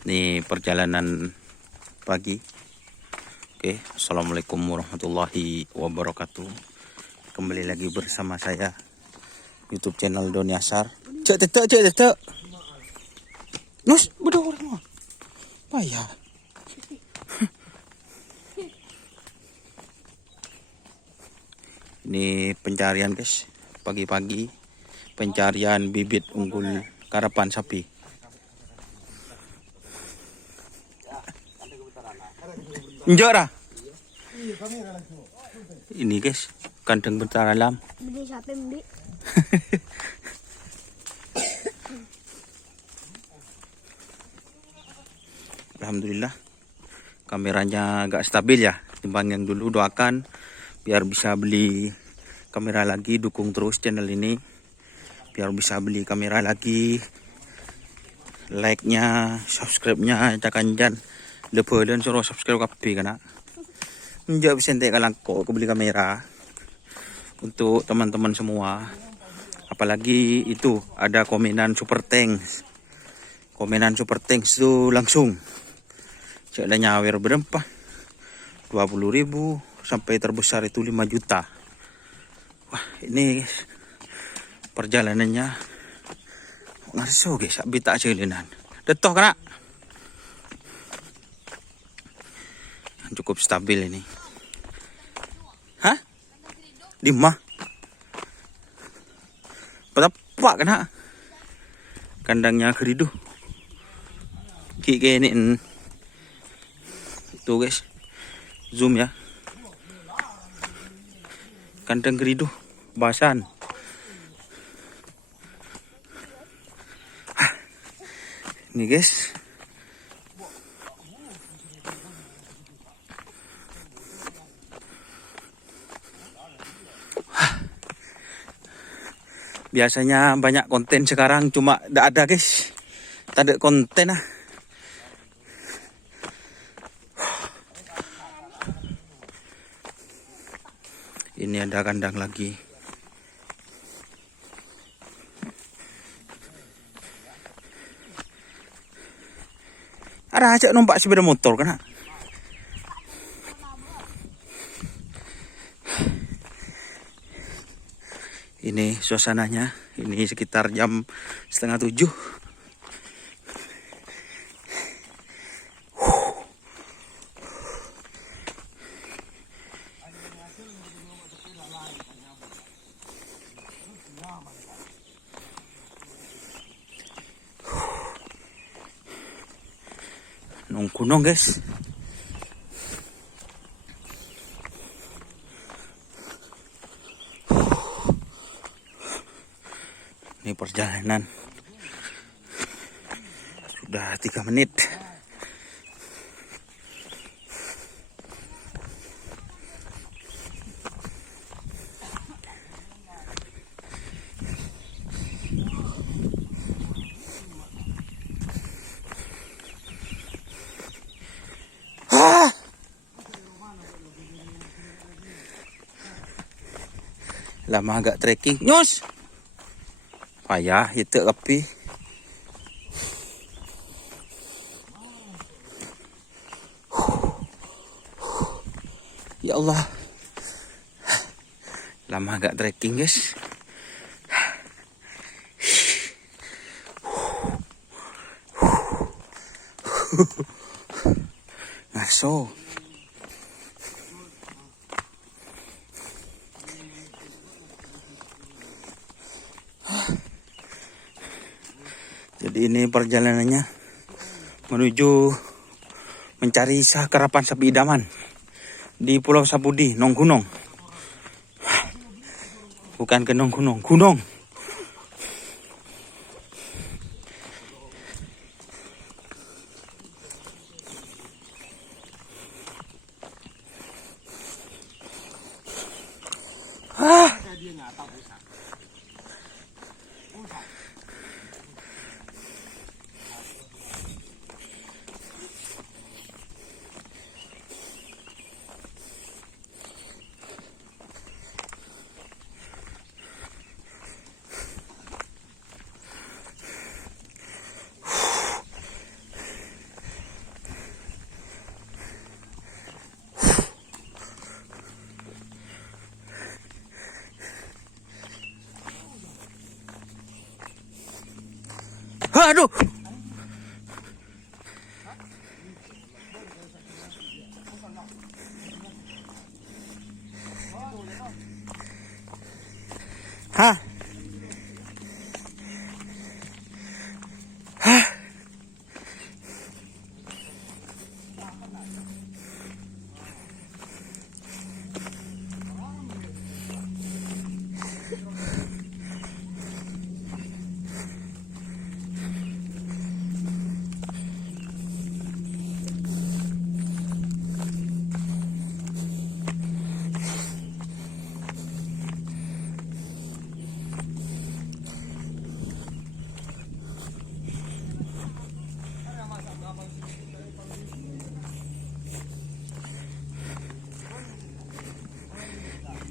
Ini perjalanan pagi. Oke, assalamualaikum warahmatullahi wabarakatuh. Kembali lagi bersama saya YouTube channel Doni Asar. Cek tetek. Nus, bodoh orang. Payah. Ini pencarian guys, pagi-pagi pencarian bibit unggul karapan sapi. Njora. Ini guys, kandang bentar alam. Beli siapa yang beli? Alhamdulillah kameranya agak stabil ya, timbang yang dulu. Doakan biar bisa beli kamera lagi, dukung terus channel ini biar bisa beli kamera lagi. Like-nya, subscribe-nya cakan jan lepo dan suruh subscribe kapi kana. Njak bisa entek kalangko ke beli kamera untuk teman-teman semua. Apalagi itu ada komenan super tanks. Komenan super tanks itu langsung ada nyawer berapa 20.000 sampai terbesar itu 5 juta. Wah, ini perjalanannya ngarso guys, abi tak celinan. Detoh kena. Cukup stabil ini. Hah? 5. Berapa kena? Kandangnya keridu. Kayak ini. Tuh guys, zoom ya. Kandang keridu, basan. Ini guys. Biasanya banyak konten, sekarang cuma tidak ada guys. Tak ada konten ah. Ini ada kandang lagi. Ada ajak numpak sepeda motor kan? Ini suasananya. Ini sekitar jam 6:30. Gunung guys. Ini perjalanan sudah 3 menit. Lama agak trekking. Nyus. Payah itu api. Ya Allah. Lama agak trekking guys. Ngaso. Jadi ini perjalanannya menuju mencari karapan sapi idaman di Pulau Sapudi, Nong Gunung. Bukan ke Nong Gunung, Gunung. Aduh. Hah? Hah?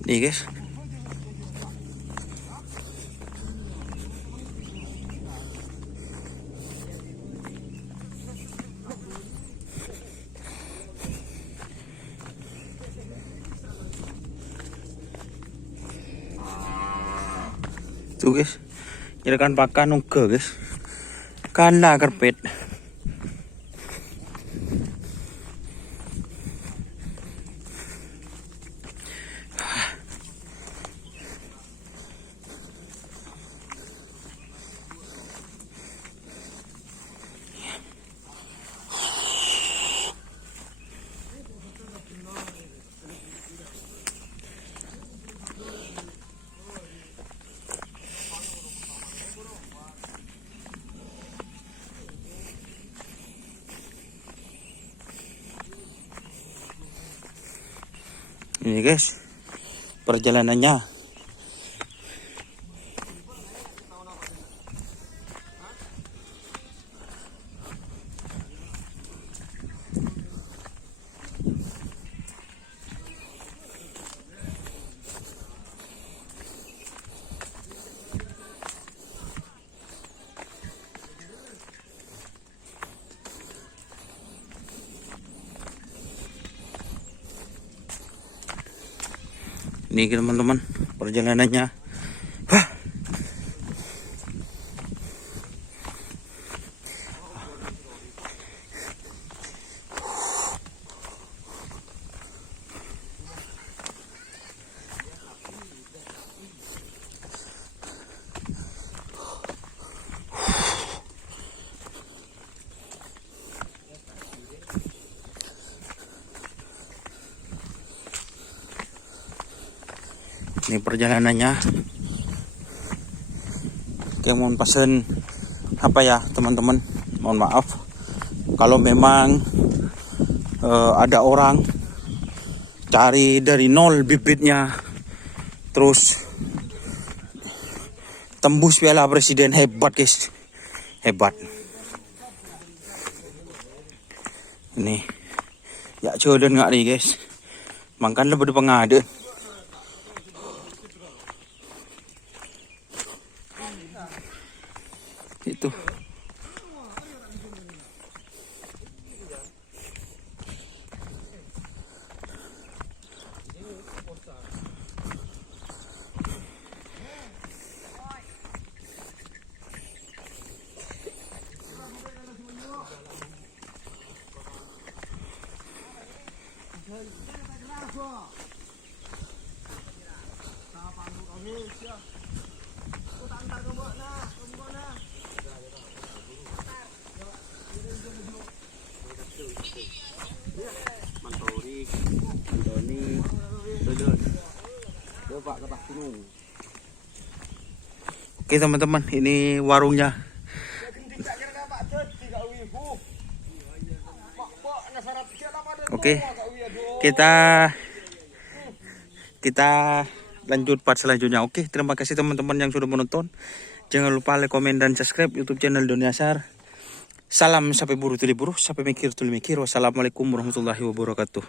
Nih guys. Tuh guys. Jadi kan pakan nuke guys. Kala karpet. Ini guys, perjalanannya. Ini teman-teman, perjalanannya. Hah. Ini perjalanannya. Oke, mohon pesen apa ya teman-teman, mohon maaf kalau memang ada orang cari dari nol bibitnya terus tembus Piala Presiden. Hebat guys, hebat. Ini ya jodoh nggak nih guys, makan lebih pengade. Itu oke teman-teman, ini warungnya. Oke, kita lanjut part selanjutnya. Oke, terima kasih teman-teman yang sudah menonton. Jangan lupa like, komen, dan subscribe YouTube channel Doniasar. Salam sampai buru tuli buru, sampai mikir tuli mikir. Wassalamualaikum warahmatullahi wabarakatuh.